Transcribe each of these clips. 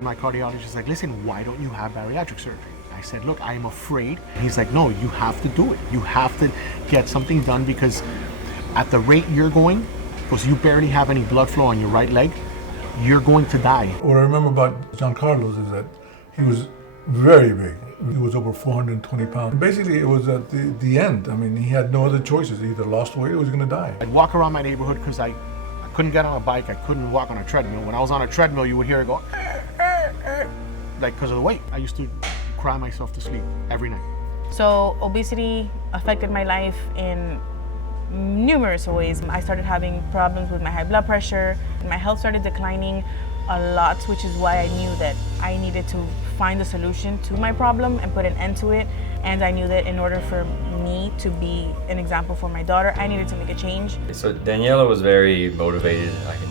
My cardiologist is like, listen, why don't you have bariatric surgery? I said, look, I'm afraid. He's like, no, you have to do it. You have to get something done because at the rate you're going, because you barely have any blood flow on your right leg, you're going to die. What I remember about Jeancarlo is that he was very big. He was over 420 pounds. Basically, it was at the end. I mean, he had no other choices. He either lost weight or he was going to die. I'd walk around my neighborhood because I couldn't get on a bike. I couldn't walk on a treadmill. When I was on a treadmill, you would hear it go, like because of the weight. I used to cry myself to sleep every night. So obesity affected my life in numerous ways. I started having problems with my high blood pressure. My health started declining a lot, which is why I knew that I needed to find a solution to my problem and put an end to it. And I knew that in order for me to be an example for my daughter, I needed to make a change. So Daniella was very motivated, I can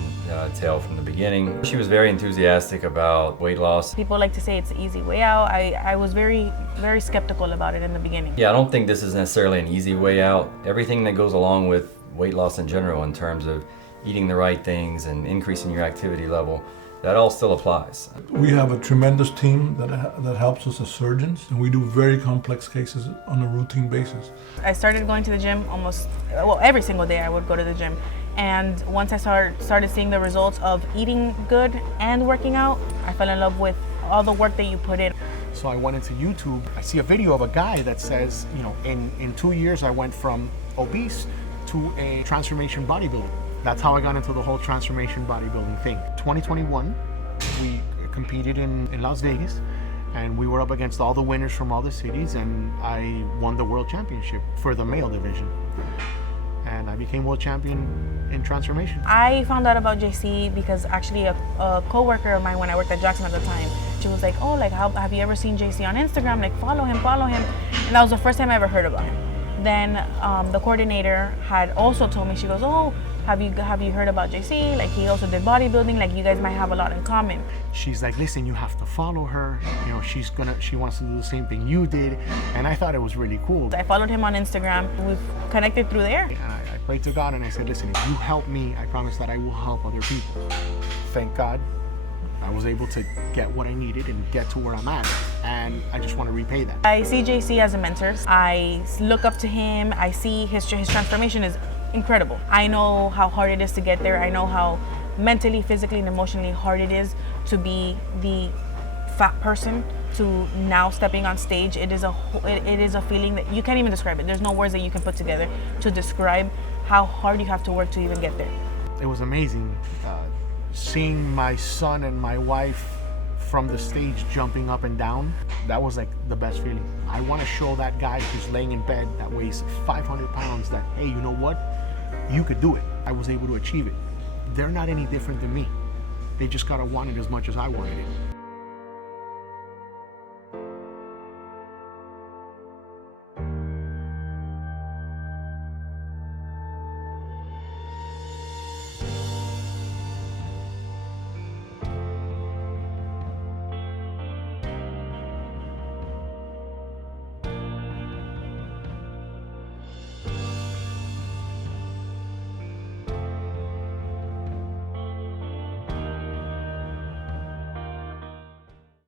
tell from the beginning. She was very enthusiastic about weight loss. People like to say it's the easy way out. I was very skeptical about it in the beginning. Yeah, I don't think this is necessarily an easy way out. Everything that goes along with weight loss in general in terms of eating the right things and increasing your activity level, that all still applies. We have a tremendous team that helps us as surgeons, and we do very complex cases on a routine basis. I started going to the gym every single day I would go to the gym. And once I started seeing the results of eating good and working out, I fell in love with all the work that you put in. So I went into YouTube. I see a video of a guy that says, you know, in 2 years I went from obese to a transformation bodybuilder. That's how I got into the whole transformation bodybuilding thing. 2021, we competed in Las Vegas, and we were up against all the winners from all the cities, and I won the world championship for the male division. And I became world champion in transformation. I found out about JC because actually a co-worker of mine when I worked at Jackson at the time, she was like, oh, like, have you ever seen JC on Instagram? Like, follow him. And that was the first time I ever heard about him. Then the coordinator had also told me, she goes, oh, have you heard about JC? Like, he also did bodybuilding, like you guys might have a lot in common. She's like, listen, you have to follow her. You know, she wants to do the same thing you did. And I thought it was really cool. I followed him on Instagram. We've connected through there. And I prayed to God and I said, listen, if you help me, I promise that I will help other people. Thank God, I was able to get what I needed and get to where I'm at. And I just want to repay that. I see JC as a mentor. I look up to him. I see his transformation is incredible. I know how hard it is to get there. I know how mentally, physically, and emotionally hard it is to be the fat person to now stepping on stage. It is a feeling that you can't even describe it. There's no words that you can put together to describe how hard you have to work to even get there. It was amazing seeing my son and my wife from the stage jumping up and down. That was like the best feeling. I want to show that guy who's laying in bed that weighs 500 pounds that, hey, you know what? You could do it. I was able to achieve it. They're not any different than me. They just gotta want it as much as I wanted it.